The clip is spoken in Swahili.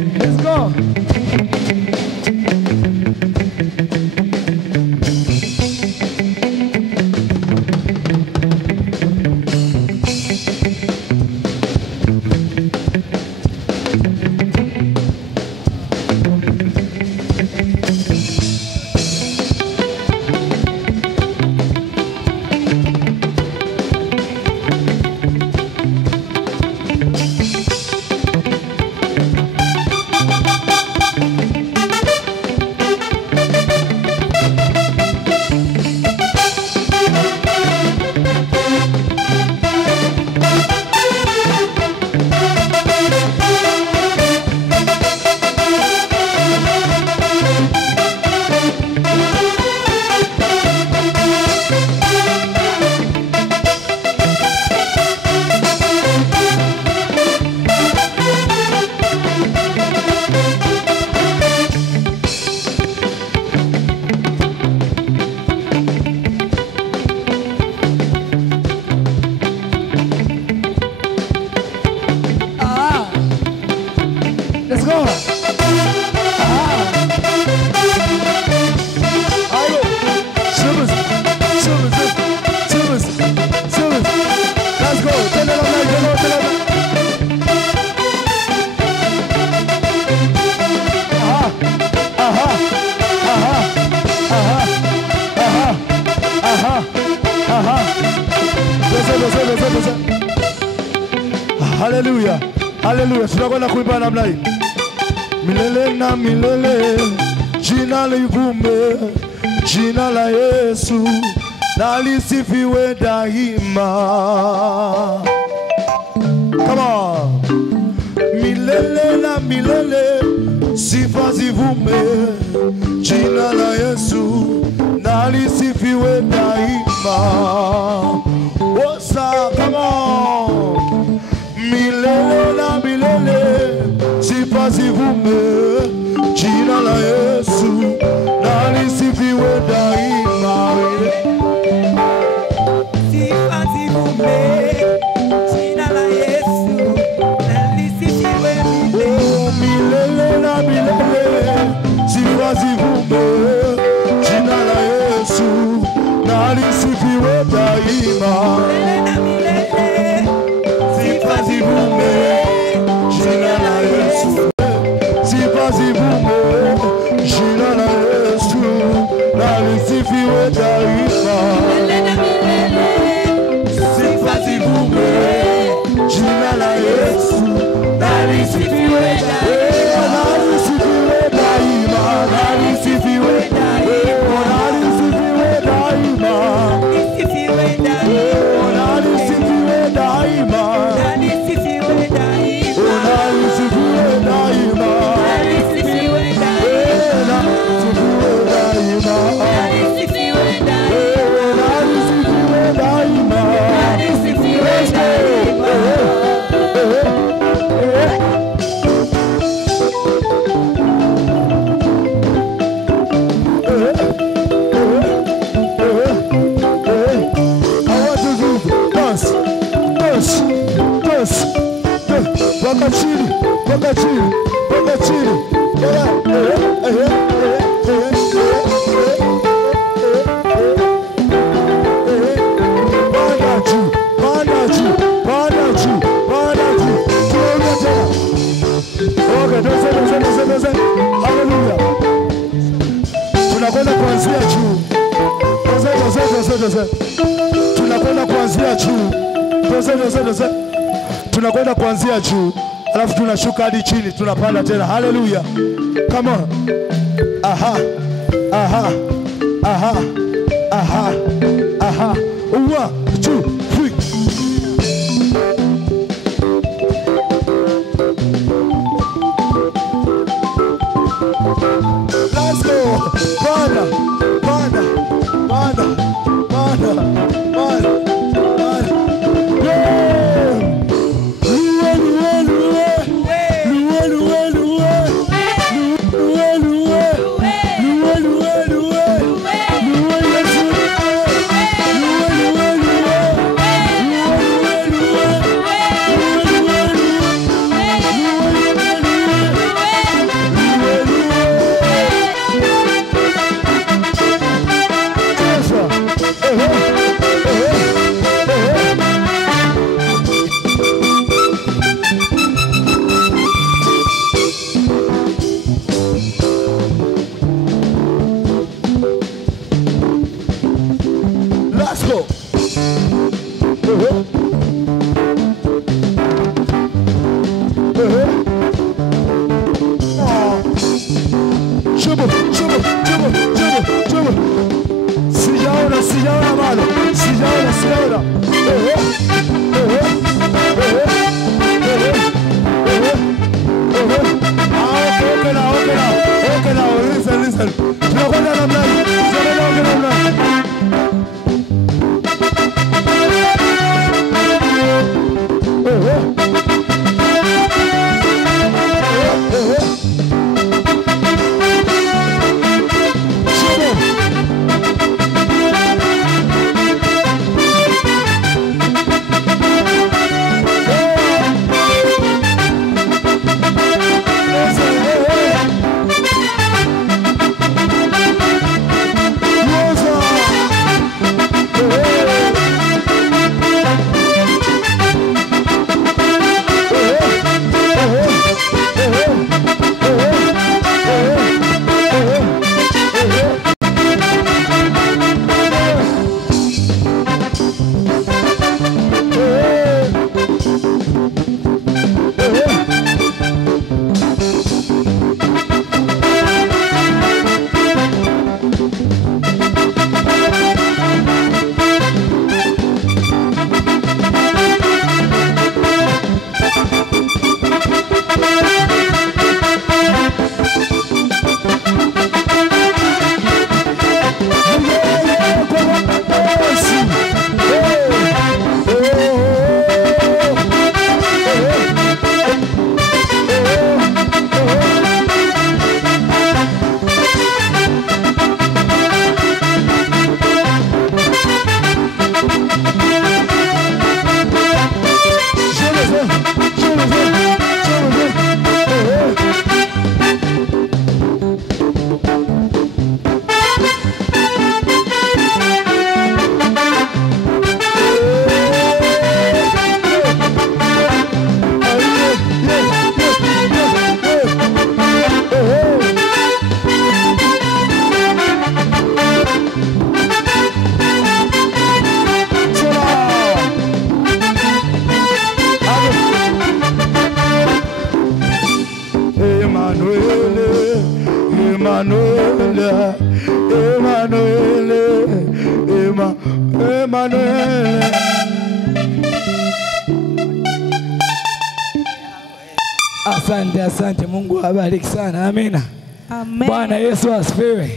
Let's go. Let's go. Let's go. Tell it Hallelujah. Hallelujah. Tunakwenda kuimba namna hii. Milele na milele, jina livume, jina la Yesu na lisifiwe daima. Come on. Milele na milele, sifa zivume, jina la Yesu na lisifiwe daima. Osa, come on. Milele na milele, sifa zivume, jina la Yesu na lisifiwe daima. Sifa zivume, jina la Yesu na lisifiwe milele. Milele na milele, sifa zivume, jina la Yesu na lisifiwe daima. Milele na milele, sifa zivume, jina la Yesu. Sifa zivume, jina la Yesu na lisifiwe daima. milele na milele, Sifa zivume, jina la Yesu na lisifiwe daima. Na lisifiwe daima, na lisifiwe daima, na lisifiwe daima, lisifiwe daima, na lisifiwe daima, na lisifiwe daima, na lisifiwe daima, na lisifiwe daima, na lisifiwe daima, na lisifiwe daima, na lisifiwe daima, na lisifiwe daima. Waka chini, waka chini, waka chini. Bana juu, bana juu, bana juu, bana juu. Tuone tena. Okay, doze. Hallelujah. Tunakwenda kuanzia juu. Doze. Tunakwenda kuanzia juu. Doze. Tunakwenda kuanzia juu, alafu tunashuka hadi chini, tunapanda tena. Hallelujah. Come on. Aha. 1, 2, 3. Let's go. Bana. Emmanuel, Emmanuel, Emmanuel, Emmanuel. Asante, asante. Mungu awabariki sana. Amina. Amen. Bwana Yesu asifiwe.